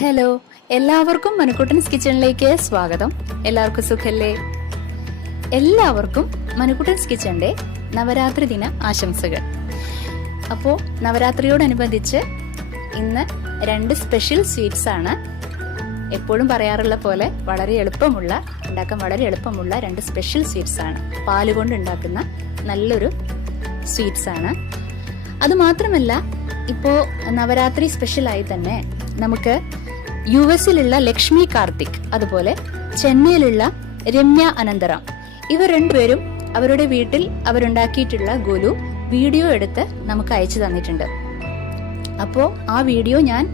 Hello, എല്ലാവർക്കും മനുക്കുട്ടൻസ് കിച്ചണിലേക്ക് സ്വാഗതം. എല്ലാവർക്കും സുഖല്ലേ? എല്ലാവർക്കും മനുക്കുട്ടൻസ് കിച്ചണിന്റെ നവരാത്രി ദിന ആശംസകൾ. അപ്പോൾ നവരാത്രിയോടനുബന്ധിച്ച് ഇന്ന് 2 സ്പെഷ്യൽ സ്വീറ്റ്സ് ആണ്. എപ്പോഴും പറയാറുള്ള പോലെ ഉണ്ടാക്കാൻ വളരെ എളുപ്പമുള്ള 2 സ്പെഷ്യൽ സ്വീറ്റ്സ് ആണ്. പാല് കൊണ്ട് ഉണ്ടാക്കുന്ന നല്ലൊരു സ്വീറ്റ്സ് ആണ്. അതുമാത്രമല്ല, ഇപ്പോ നവരാത്രി സ്പെഷ്യലായി തന്നെ നമുക്ക് US-ലുള്ള ലക്ഷ്മി കാർത്തിക്, അതുപോലെ ചെന്നൈയിലുള്ള രമ്യ അനന്തറാം, ഇവർ രണ്ടുപേരും അവരുടെ വീട്ടിൽ അവരുണ്ടാക്കിയിട്ടുള്ള ഗോലു വീഡിയോ എടുത്ത് നമുക്ക് അയച്ചു തന്നിട്ടുണ്ട്. അപ്പോൾ ആ വീഡിയോ ഞാൻ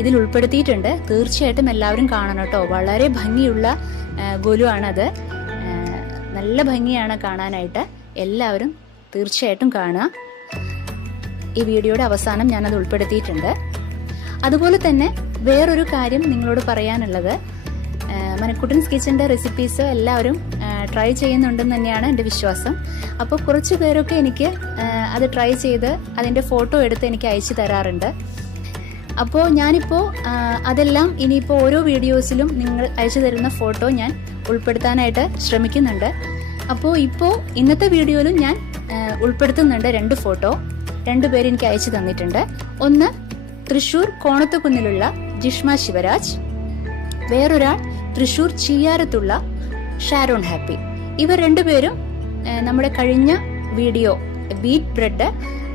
ഇതിൽ ഉൾപ്പെടുത്തിയിട്ടുണ്ട്. തീർച്ചയായിട്ടും എല്ലാവരും കാണണം കേട്ടോ. വളരെ ഭംഗിയുള്ള ഗോലു ആണത്. നല്ല ഭംഗിയാണ് കാണാനായിട്ട്. എല്ലാവരും തീർച്ചയായിട്ടും കാണുക. ഈ വീഡിയോയുടെ അവസാനം ഞാനത് ഉൾപ്പെടുത്തിയിട്ടുണ്ട്. അതുപോലെ തന്നെ വേറൊരു കാര്യം നിങ്ങളോട് പറയാനുള്ളത്, മനുക്കുട്ടൻസ് കിച്ചന്റെ റെസിപ്പീസ് എല്ലാവരും ട്രൈ ചെയ്യുന്നുണ്ടെന്ന് തന്നെയാണ് എൻ്റെ വിശ്വാസം. അപ്പോൾ കുറച്ച് പേരൊക്കെ എനിക്ക് അത് ട്രൈ ചെയ്ത് അതിൻ്റെ ഫോട്ടോ എടുത്ത് എനിക്ക് അയച്ചു തരാറുണ്ട്. അപ്പോൾ ഞാനിപ്പോൾ അതെല്ലാം ഇനിയിപ്പോൾ ഓരോ വീഡിയോസിലും നിങ്ങൾ അയച്ചു തരുന്ന ഫോട്ടോ ഞാൻ ഉൾപ്പെടുത്താനായിട്ട് ശ്രമിക്കുന്നുണ്ട്. അപ്പോൾ ഇപ്പോൾ ഇന്നത്തെ വീഡിയോയിലും ഞാൻ ഉൾപ്പെടുത്തുന്നുണ്ട് 2 ഫോട്ടോ. 2 പേര് എനിക്ക് അയച്ചു തന്നിട്ടുണ്ട്. ഒന്ന് തൃശൂർ കോണത്തുകുന്നിലുള്ള ജിഷ്മ ശിവരാജ്, വേറൊരാൾ തൃശൂർ ചീയാരത്തുള്ള ഷാരോൺ ഹാപ്പി. ഇവർ 2 പേരും നമ്മുടെ കഴിഞ്ഞ വീഡിയോ വീറ്റ് ബ്രെഡ്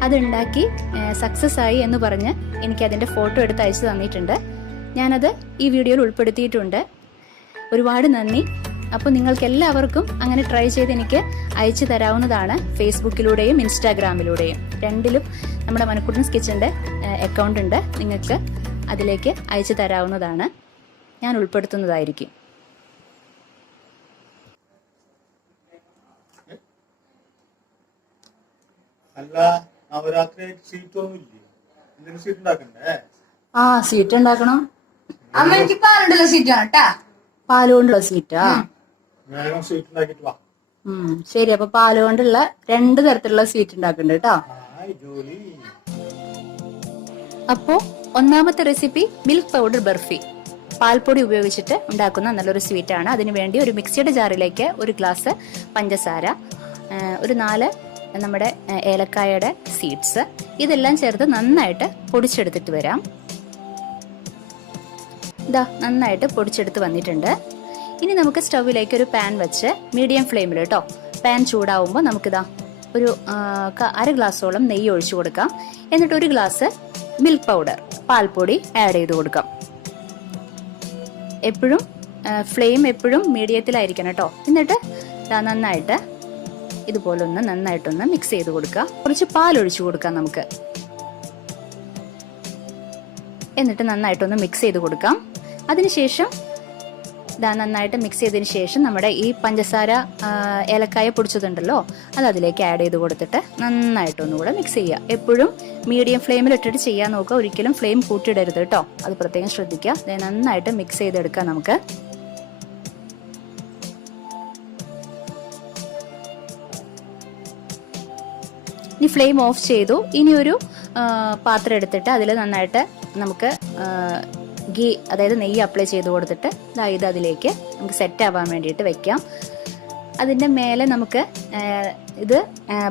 അതുണ്ടാക്കി സക്സസ് ആയി എന്ന് പറഞ്ഞ് എനിക്ക് അതിന്റെ ഫോട്ടോ എടുത്ത് അയച്ചു തന്നിട്ടുണ്ട്. ഞാനത് ഈ വീഡിയോയിൽ ഉൾപ്പെടുത്തിയിട്ടുണ്ട്. ഒരുപാട് നന്ദി. അപ്പോൾ നിങ്ങൾക്ക് എല്ലാവർക്കും അങ്ങനെ ട്രൈ ചെയ്ത് എനിക്ക് അയച്ചു തരാവുന്നതാണ്. ഫേസ്ബുക്കിലൂടെയും ഇൻസ്റ്റാഗ്രാമിലൂടെയും രണ്ടിലും നമ്മുടെ മനുക്കുട്ടൻസ് കിച്ചന്റെ അക്കൗണ്ട് ഉണ്ട്. നിങ്ങൾക്ക് അതിലേക്ക് അയച്ചു തരാവുന്നതാണ്. ഞാൻ ഉൾപ്പെടുത്തുന്നതായിരിക്കും. സ്വീറ്റ് ഉണ്ടാക്കണം. പാലുകൊണ്ടുള്ള സ്വീറ്റാ? ശരി. അപ്പൊ പാലുകൊണ്ടുള്ള 2 തരത്തിലുള്ള സ്വീറ്റ് ഉണ്ടാക്കുന്നുണ്ട് കേട്ടോ. അപ്പോ ഒന്നാമത്തെ റെസിപ്പി മിൽക്ക് പൗഡർ ബർഫി, പാൽപ്പൊടി ഉപയോഗിച്ചിട്ട് ഉണ്ടാക്കുന്ന നല്ലൊരു സ്വീറ്റ് ആണ്. അതിനുവേണ്ടി ഒരു മിക്സിയുടെ ജാറിലേക്ക് 1 ഗ്ലാസ് പഞ്ചസാര, ഒരു 4 നമ്മുടെ ഏലക്കായയുടെ സീഡ്സ്, ഇതെല്ലാം ചേർത്ത് നന്നായിട്ട് പൊടിച്ചെടുത്തിട്ട് വരാം. ഇതാ നന്നായിട്ട് പൊടിച്ചെടുത്ത് വന്നിട്ടുണ്ട്. ഇനി നമുക്ക് സ്റ്റൗവിലേക്ക് ഒരു പാൻ വെച്ച് മീഡിയം ഫ്ലെയിമിൽ കേട്ടോ. പാൻ ചൂടാവുമ്പോൾ നമുക്കിതാ ഒരു 1/2 ഗ്ലാസോളം നെയ്യ് ഒഴിച്ചു കൊടുക്കാം. എന്നിട്ട് 1 ഗ്ലാസ് മിൽക്ക് പൗഡർ, പാൽപ്പൊടി ആഡ് ചെയ്ത് കൊടുക്കാം. എപ്പോഴും ഫ്ലെയിം എപ്പോഴും മീഡിയത്തിലായിരിക്കണം കേട്ടോ. എന്നിട്ട് നന്നായിട്ട് ഇതുപോലെ നന്നായിട്ടൊന്ന് മിക്സ് ചെയ്ത് കൊടുക്കുക. കുറച്ച് പാൽ ഒഴിച്ചു കൊടുക്കാം നമുക്ക്. എന്നിട്ട് നന്നായിട്ടൊന്ന് മിക്സ് ചെയ്ത് കൊടുക്കാം. അതിനുശേഷം നന്നായിട്ട് മിക്സ് ചെയ്തതിന് ശേഷം നമ്മുടെ ഈ പഞ്ചസാര ഏലക്കായ പൊടിച്ചതുണ്ടല്ലോ, അത് അതിലേക്ക് ആഡ് ചെയ്ത് കൊടുത്തിട്ട് നന്നായിട്ടൊന്നുകൂടെ മിക്സ് ചെയ്യുക. എപ്പോഴും മീഡിയം ഫ്ലെയിമിൽ ഇട്ടിട്ട് ചെയ്യാൻ നോക്കുക. ഒരിക്കലും ഫ്ലെയിം കൂട്ടിയിടരുത് കേട്ടോ. അത് പ്രത്യേകം ശ്രദ്ധിക്കുക. നന്നായിട്ട് മിക്സ് ചെയ്തെടുക്കാം നമുക്ക്. ഇനി ഫ്ലെയിം ഓഫ് ചെയ്തു. ഇനി ഒരു പാത്രം എടുത്തിട്ട് അതിൽ നന്നായിട്ട് നമുക്ക് ഗീ, അതായത് നെയ്യ് അപ്ലൈ ചെയ്ത് കൊടുത്തിട്ട് ഇത് അതിലേക്ക് നമുക്ക് സെറ്റ് ആവാൻ വേണ്ടിയിട്ട് വെക്കാം. അതിൻ്റെ മേലെ നമുക്ക് ഇത്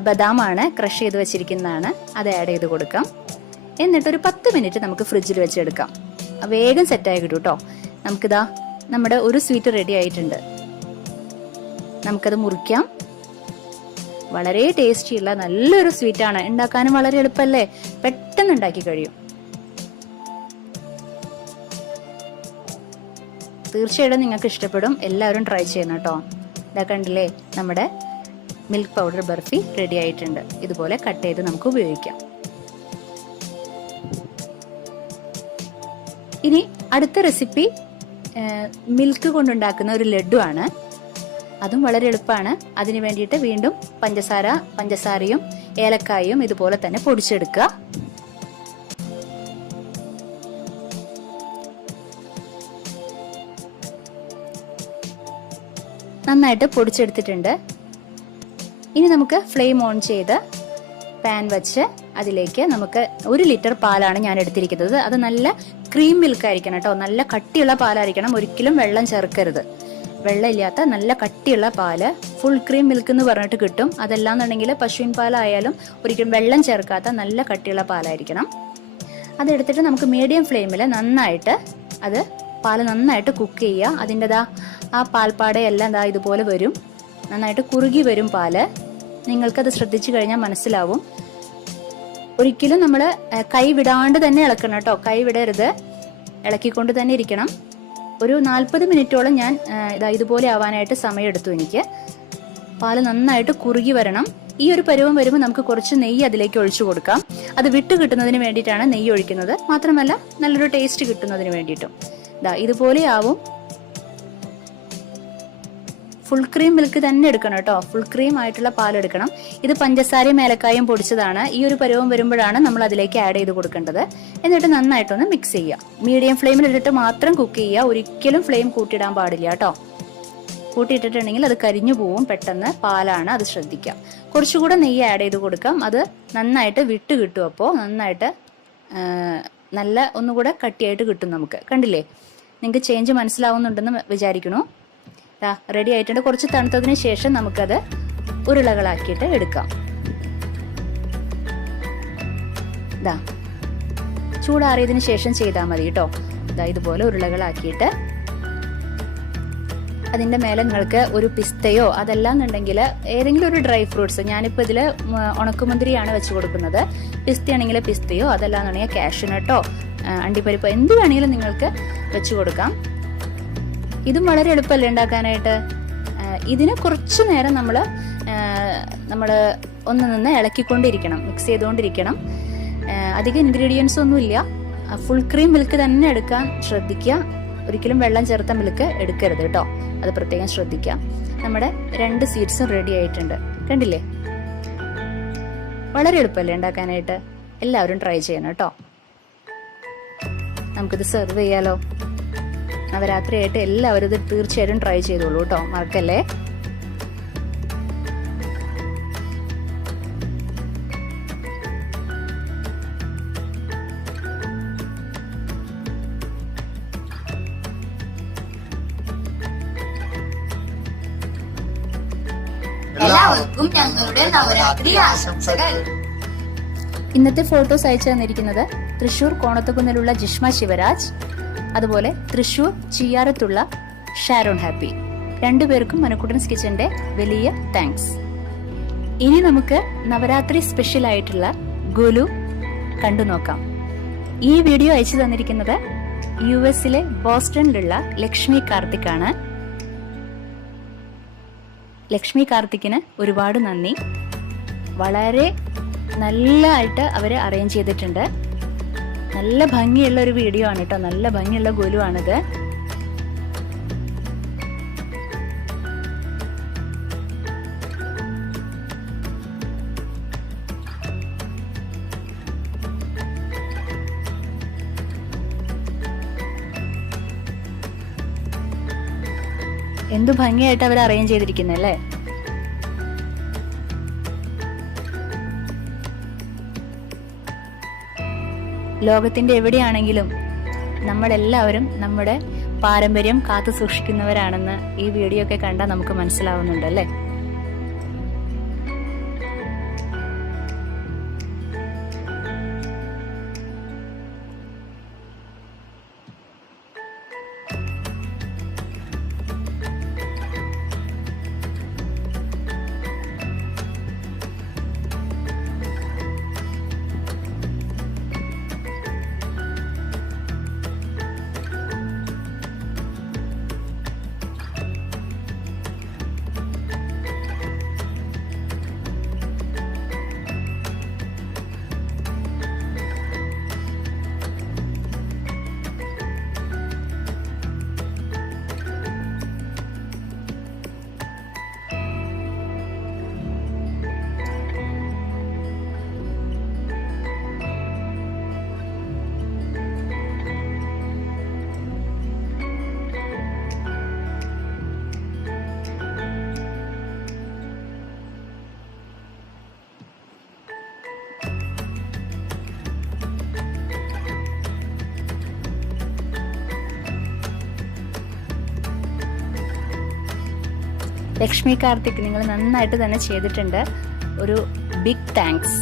ബദാമാണ്, ക്രഷ് ചെയ്ത് വെച്ചിരിക്കുന്നതാണ്, അത് ആഡ് ചെയ്ത് കൊടുക്കാം. എന്നിട്ടൊരു 10 മിനിറ്റ് നമുക്ക് ഫ്രിഡ്ജിൽ വെച്ചെടുക്കാം. വേഗം സെറ്റായി കിട്ടും കേട്ടോ. നമുക്കിതാ നമ്മുടെ ഒരു സ്വീറ്റ് റെഡി ആയിട്ടുണ്ട്. നമുക്കത് മുറിക്കാം. വളരെ ടേസ്റ്റിയുള്ള നല്ലൊരു സ്വീറ്റാണ്. ഉണ്ടാക്കാനും വളരെ എളുപ്പമല്ലേ, പെട്ടെന്ന് ഉണ്ടാക്കി കഴിയും. തീർച്ചയായിട്ടും നിങ്ങൾക്ക് ഇഷ്ടപ്പെടും. എല്ലാവരും ട്രൈ ചെയ്യണം കേട്ടോ. ഇതാ കണ്ടില്ലേ, നമ്മുടെ മിൽക്ക് പൗഡർ ബർഫി റെഡി ആയിട്ടുണ്ട്. ഇതുപോലെ കട്ട് ചെയ്ത് നമുക്ക് ഉപയോഗിക്കാം. ഇനി അടുത്ത റെസിപ്പി മിൽക്ക് കൊണ്ടുണ്ടാക്കുന്ന ഒരു ലഡു ആണ്. അതും വളരെ എളുപ്പമാണ്. അതിന് വേണ്ടിയിട്ട് വീണ്ടും പഞ്ചസാരയും ഏലക്കായും ഇതുപോലെ തന്നെ പൊടിച്ചെടുക്കുക. നന്നായിട്ട് പൊടിച്ചെടുത്തിട്ടുണ്ട്. ഇനി നമുക്ക് ഫ്ലെയിം ഓൺ ചെയ്ത് പാൻ വെച്ച് അതിലേക്ക് നമുക്ക് 1 ലിറ്റർ പാലാണ് ഞാൻ എടുത്തിരിക്കുന്നത്. അത് നല്ല ക്രീം മിൽക്ക് ആയിരിക്കണം കേട്ടോ. നല്ല കട്ടിയുള്ള പാലായിരിക്കണം, ഒരിക്കലും വെള്ളം ചേർക്കരുത്. വെള്ളമില്ലാത്ത നല്ല കട്ടിയുള്ള പാല്, ഫുൾ ക്രീം മിൽക്ക് എന്ന് പറഞ്ഞിട്ട് കിട്ടും. അതല്ലാന്നുണ്ടെങ്കിൽ പശുവിൻ പാലായാലും ഒരിക്കലും വെള്ളം ചേർക്കാത്ത നല്ല കട്ടിയുള്ള പാലായിരിക്കണം. അതെടുത്തിട്ട് നമുക്ക് മീഡിയം ഫ്ലെയിമിൽ നന്നായിട്ട് പാല് നന്നായിട്ട് കുക്ക് ചെയ്യുക. അതിൻ്റെതാ ആ പാൽപ്പാടയെല്ലാം ഇതുപോലെ വരും, നന്നായിട്ട് കുറുകി വരും പാല്. നിങ്ങൾക്കത് ശ്രദ്ധിച്ചു കഴിഞ്ഞാൽ മനസ്സിലാവും. ഒരിക്കലും നമ്മൾ കൈ വിടാണ്ട് തന്നെ ഇളക്കണം കേട്ടോ, കൈ വിടരുത്, ഇളക്കിക്കൊണ്ട് തന്നെ ഇരിക്കണം. ഒരു 40 മിനിറ്റോളം ഞാൻ ഇതുപോലെ ആവാനായിട്ട് സമയമെടുത്തു എനിക്ക്. പാല് നന്നായിട്ട് കുറുകി വരണം. ഈ ഒരു പരുവം വരുമ്പോൾ നമുക്ക് കുറച്ച് നെയ്യ് അതിലേക്ക് ഒഴിച്ചു കൊടുക്കാം. അത് വിട്ട് കിട്ടുന്നതിന് വേണ്ടിയിട്ടാണ് നെയ്യ് ഒഴിക്കുന്നത്, മാത്രമല്ല നല്ലൊരു ടേസ്റ്റ് കിട്ടുന്നതിന് വേണ്ടിയിട്ടും. ഇതുപോലെ ആവും. ഫുൾ ക്രീം മിൽക്ക് തന്നെ എടുക്കണം കേട്ടോ, ഫുൾ ക്രീം ആയിട്ടുള്ള പാലെടുക്കണം. ഇത് പഞ്ചസാരയും ഏലക്കായും പൊടിച്ചതാണ്. ഈ ഒരു പരുവം വരുമ്പോഴാണ് നമ്മൾ അതിലേക്ക് ആഡ് ചെയ്ത് കൊടുക്കേണ്ടത്. എന്നിട്ട് നന്നായിട്ടൊന്ന് മിക്സ് ചെയ്യുക. മീഡിയം ഫ്ലെയിമിൽ ഇട്ടിട്ട് മാത്രം കുക്ക് ചെയ്യുക, ഒരിക്കലും ഫ്ലെയിം കൂട്ടിയിടാൻ പാടില്ല കേട്ടോ. കൂട്ടിയിട്ടിട്ടുണ്ടെങ്കിൽ അത് കരിഞ്ഞു പോവും പെട്ടെന്ന്, പാലാണ്, അത് ശ്രദ്ധിക്കാം. കുറച്ചുകൂടെ നെയ്യ് ആഡ് ചെയ്ത് കൊടുക്കാം, അത് നന്നായിട്ട് വിട്ട് കിട്ടും. അപ്പോൾ നന്നായിട്ട് നല്ല ഒന്നുകൂടെ കട്ടിയായിട്ട് കിട്ടും നമുക്ക്. കണ്ടില്ലേ, നിങ്ങൾക്ക് ചേഞ്ച് മനസ്സിലാവുന്നുണ്ടെന്ന് വിചാരിക്കണു. റെഡി ആയിട്ടുണ്ട്. കുറച്ച് തണുത്തതിന് ശേഷം നമുക്കത് ഉരുളകളാക്കിയിട്ട് എടുക്കാം. ചൂടാറിയതിന് ശേഷം ചെയ്താൽ മതി കേട്ടോ. ഇതുപോലെ ഉരുളകളാക്കിയിട്ട് അതിന്റെ മേലെ നിങ്ങൾക്ക് ഒരു പിസ്തയോ അതല്ല എന്നുണ്ടെങ്കിൽ ഏതെങ്കിലും ഒരു ഡ്രൈ ഫ്രൂട്ട്സ്, ഞാനിപ്പോൾ ഇതിൽ ഉണക്കുമുന്തിരിയാണ് വെച്ച് കൊടുക്കുന്നത്. പിസ്തയാണെങ്കിൽ പിസ്തയോ അതല്ല എന്നുണ്ടെങ്കിൽ കാഷ്യൂനട്ടോ അണ്ടിപ്പരിപ്പോ എന്ത് വേണമെങ്കിലും നിങ്ങൾക്ക് വെച്ച് കൊടുക്കാം. ഇതും വളരെ എളുപ്പമല്ലേ ഉണ്ടാക്കാനായിട്ട്. ഇതിന് കുറച്ചു നേരം നമ്മൾ ഒന്ന് നിന്ന് ഇളക്കിക്കൊണ്ടിരിക്കണം, മിക്സ് ചെയ്തുകൊണ്ടിരിക്കണം. അധികം ഇൻഗ്രീഡിയൻസ് ഒന്നുമില്ല. ഫുൾ ക്രീം മിൽക്ക് തന്നെ എടുക്കാൻ ശ്രദ്ധിക്കുക, ഒരിക്കലും വെള്ളം ചേർത്ത മിൽക്ക് എടുക്കരുത് കേട്ടോ, അത് പ്രത്യേകം ശ്രദ്ധിക്കാം. നമ്മുടെ 2 സ്വീറ്റ്സും റെഡി ആയിട്ടുണ്ട്, കണ്ടില്ലേ. വളരെ എളുപ്പമല്ലേ ഉണ്ടാക്കാനായിട്ട്. എല്ലാവരും ട്രൈ ചെയ്യണം കേട്ടോ. നമുക്കിത് സെർവ് ചെയ്യാലോ. നവരാത്രിയായിട്ട് എല്ലാവരും ഇത് തീർച്ചയായിട്ടും ട്രൈ ചെയ്തോളൂ കേട്ടോ, മറക്കല്ലേ. എല്ലാവർക്കും ഞങ്ങളുടെ നവരാത്രി ആശംസകൾ. ഇന്നത്തെ ഫോട്ടോസ് അയച്ചു തന്നിരിക്കുന്നത് തൃശൂർ കോണത്തുകുന്നിലുള്ള ജിഷ്മ ശിവരാജ്, അതുപോലെ തൃശൂർ ചിയ്യാരത്തുള്ള ഷാരോൺ ഹാപ്പി. രണ്ടുപേർക്കും മനുക്കുട്ടൻസ് കിച്ചന്റെ വലിയ താങ്ക്സ്. ഇനി നമുക്ക് നവരാത്രി സ്പെഷ്യൽ ആയിട്ടുള്ള ഗോലു കണ്ടു നോക്കാം. ഈ വീഡിയോ അയച്ചു തന്നിരിക്കുന്നത് US ബോസ്റ്റണിലുള്ള ലക്ഷ്മി കാർത്തിക് ആണ്. ലക്ഷ്മി കാർത്തിക്കിന് ഒരുപാട് നന്ദി. വളരെ നല്ലതായിട്ട് അവര് അറേഞ്ച് ചെയ്തിട്ടുണ്ട്. നല്ല ഭംഗിയുള്ള ഒരു വീഡിയോ ആണ് കേട്ടോ, നല്ല ഭംഗിയുള്ള ഗോലു ആണിത്. എന്തു ഭംഗിയായിട്ട് അവർ അറേഞ്ച് ചെയ്തിരിക്കുന്നല്ലേ. ലോകത്തിന്റെ എവിടെയാണെങ്കിലും നമ്മളെല്ലാവരും നമ്മുടെ പാരമ്പര്യം കാത്തു സൂക്ഷിക്കുന്നവരാണെന്ന് ഈ വീഡിയോ ഒക്കെ കണ്ടാൽ നമുക്ക് മനസ്സിലാവുന്നുണ്ടല്ലേ. ലക്ഷ്മി കാർത്തിക്, നിങ്ങൾ നന്നായിട്ട് തന്നെ ചെയ്തിട്ടുണ്ട്. ഒരു ബിഗ് താങ്ക്സ്.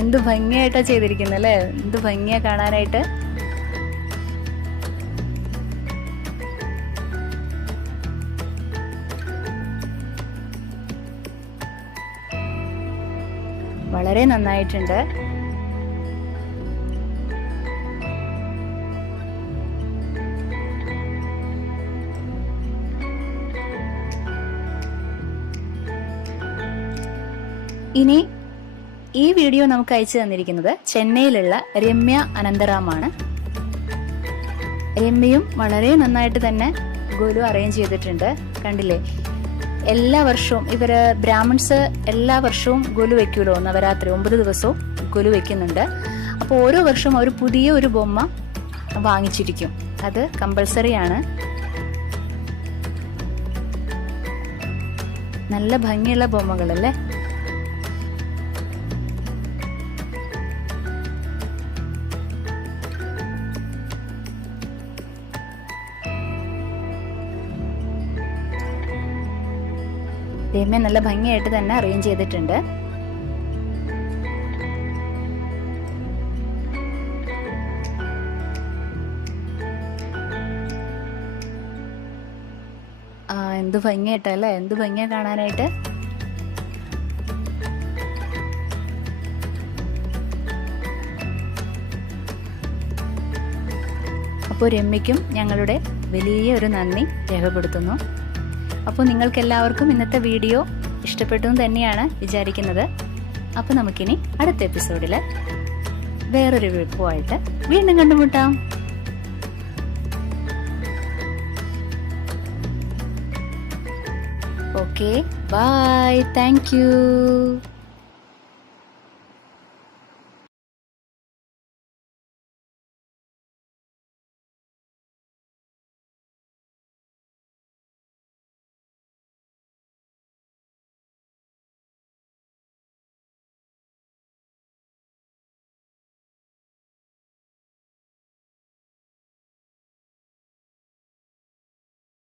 എന്ത് ഭംഗിയായിട്ടാ ചെയ്തിരിക്കുന്നത് അല്ലേ? എന്ത് ഭംഗിയാ കാണാനായിട്ട്. വളരെ നന്നായിട്ടുണ്ട്. ഇനി ഈ വീഡിയോ നമുക്ക് അയച്ചു തന്നിരിക്കുന്നത് ചെന്നൈയിലുള്ള രമ്യ അനന്തറാമാണ്. രമ്യയും വളരെ നന്നായിട്ട് തന്നെ ഗോലു അറേഞ്ച് ചെയ്തിട്ടുണ്ട്. കണ്ടില്ലേ, എല്ലാ വർഷവും ഇവര് ബ്രാഹ്മിൺസ് എല്ലാ വർഷവും ഗോലു വെക്കൂലോ, നവരാത്രി 9 ദിവസവും ഗോലു വെക്കുന്നുണ്ട്. അപ്പോൾ ഓരോ വർഷവും അവർ പുതിയ ഒരു ബൊമ്മ വാങ്ങിച്ചിരിക്കും. അത് കമ്പൾസറി ആണ്. നല്ല ഭംഗിയുള്ള ബൊമ്മകളല്ലേ? രമ്യ നല്ല ഭംഗിയായിട്ട് തന്നെ അറേഞ്ച് ചെയ്തിട്ടുണ്ട്. എന്ത് ഭംഗിയായിട്ടല്ലേ, എന്ത് ഭംഗിയാ കാണാനായിട്ട്. അപ്പോൾ രമ്യയ്ക്കും ഞങ്ങളുടെ വലിയ ഒരു നന്ദി രേഖപ്പെടുത്തുന്നു. അപ്പോൾ നിങ്ങൾക്ക് എല്ലാവർക്കും ഇന്നത്തെ വീഡിയോ ഇഷ്ടപ്പെട്ടു എന്ന് തന്നെയാണ് വിചാരിക്കുന്നത്. അപ്പോൾ നമുക്കിനി അടുത്ത എപ്പിസോഡിൽ വേറൊരു വീഡിയോയായിട്ട് വീണ്ടും കണ്ടുമുട്ടാം. Okay, bye, thank U.